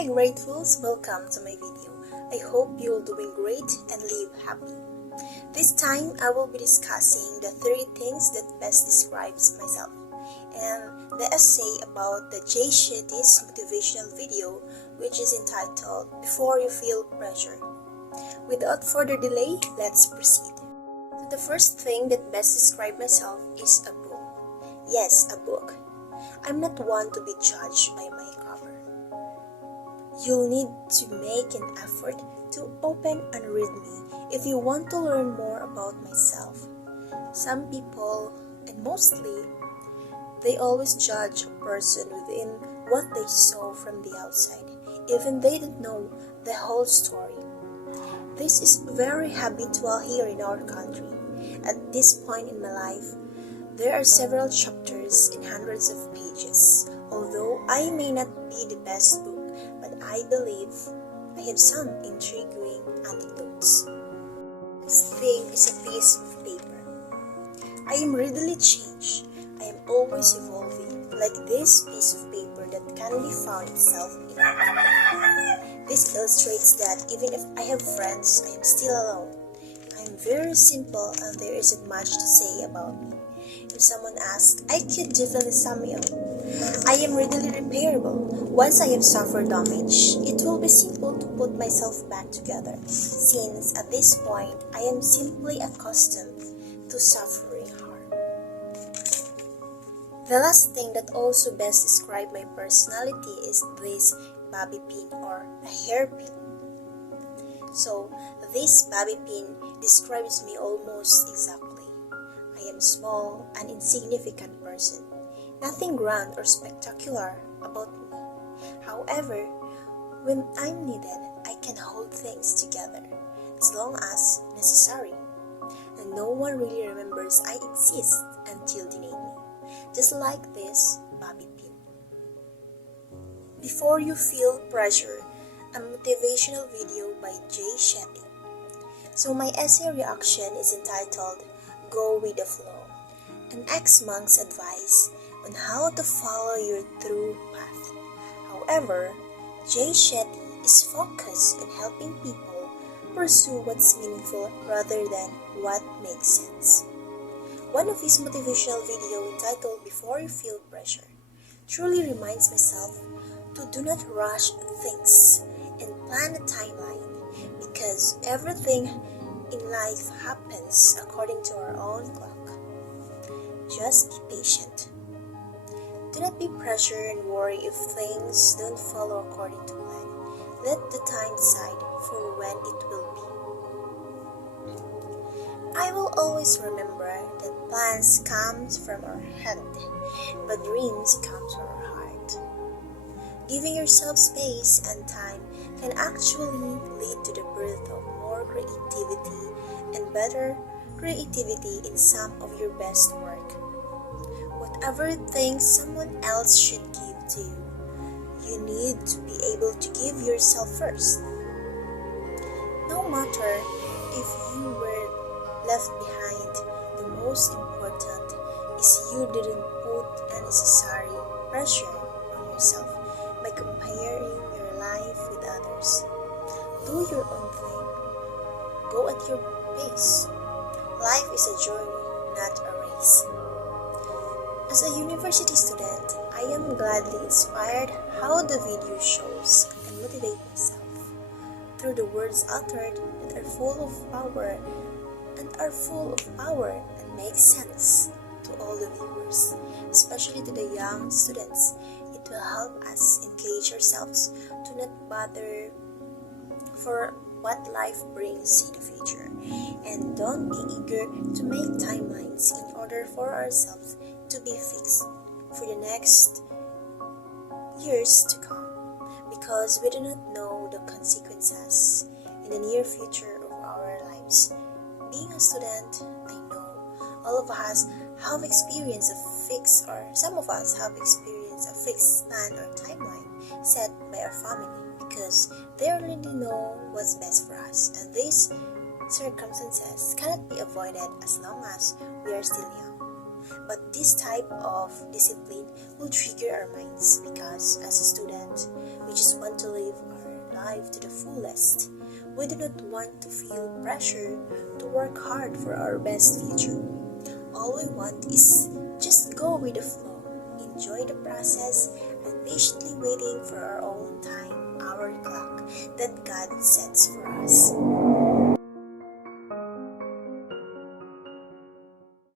Hi Gratefuls, welcome to my video. I hope you're doing great and live happy. This time I will be discussing the 3 things that best describes myself and the essay about the Jay Shetty's motivational video, which is entitled Before You Feel Pressure. Without further delay, let's proceed. So the first thing that best describes myself is a book. Yes, a book. I'm not one to be judged by my cover. You'll need to make an effort to open and read me if you want to learn more about myself. Some people, and mostly, they always judge a person within what they saw from the outside, even they don't know the whole story. This is very habitual here in our country. At this point in my life, there are several chapters and hundreds of pages. Although I may not be the best book, but I believe I have some intriguing anecdotes. This thing is a piece of paper. I am readily changed. I am always evolving, like this piece of paper that can be found itself in a pocket. This illustrates that even if I have friends, I am still alone. I am very simple and there isn't much to say about me. If someone asks, I could definitely sum me up. I am readily repairable. Once I have suffered damage, it will be simple to put myself back together, since at this point I am simply accustomed to suffering harm. The last thing that also best describes my personality is this bobby pin or a hairpin. So, this bobby pin describes me almost exactly. I am small, an insignificant person. Nothing grand or spectacular about me. However, when I'm needed, I can hold things together as long as necessary. And no one really remembers I exist until they need me. Just like this bobby pin. Before You Feel Pressure, a motivational video by Jay Shetty. So my essay reaction is entitled Go with the Flow, an ex-monk's advice on how to follow your true path. However, Jay Shetty is focused on helping people pursue what's meaningful rather than what makes sense. One of his motivational videos entitled Before You Feel Pressure truly reminds myself to do not rush things and plan a timeline because everything in life happens according to our own clock. Just be patient. Do not be pressured and worry if things don't follow according to plan. Let the time decide for when it will be. I will always remember that plans come from our head, but dreams come from our heart. Giving yourself space and time can actually lead to the birth of more creativity and better creativity in some of your best work. Whatever things someone else should give to you, you need to be able to give yourself first. No matter if you were left behind, the most important is you didn't put unnecessary pressure on yourself by comparing your life with others. Do your own thing. Go at your pace. Life is a journey, not a race. As a university student, I am gladly inspired how the video shows and motivate myself through the words uttered that are full of power and make sense to all the viewers, especially to the young students. It will help us engage ourselves to not bother for what life brings in the future, and don't be eager to make timelines in order for ourselves to be fixed for the next years to come, because we do not know the consequences in the near future of our lives. Being a student, I know all of us have experienced a fixed, or some of us have experienced a fixed plan or timeline set by our family, because they already know what's best for us, and these circumstances cannot be avoided as long as we are still young. But this type of discipline will trigger our minds because as a student, we just want to live we do not want to feel pressure to work hard for our best future. All we want is just go with the flow, enjoy the process, and patiently waiting for our own time, our clock that God sets for us.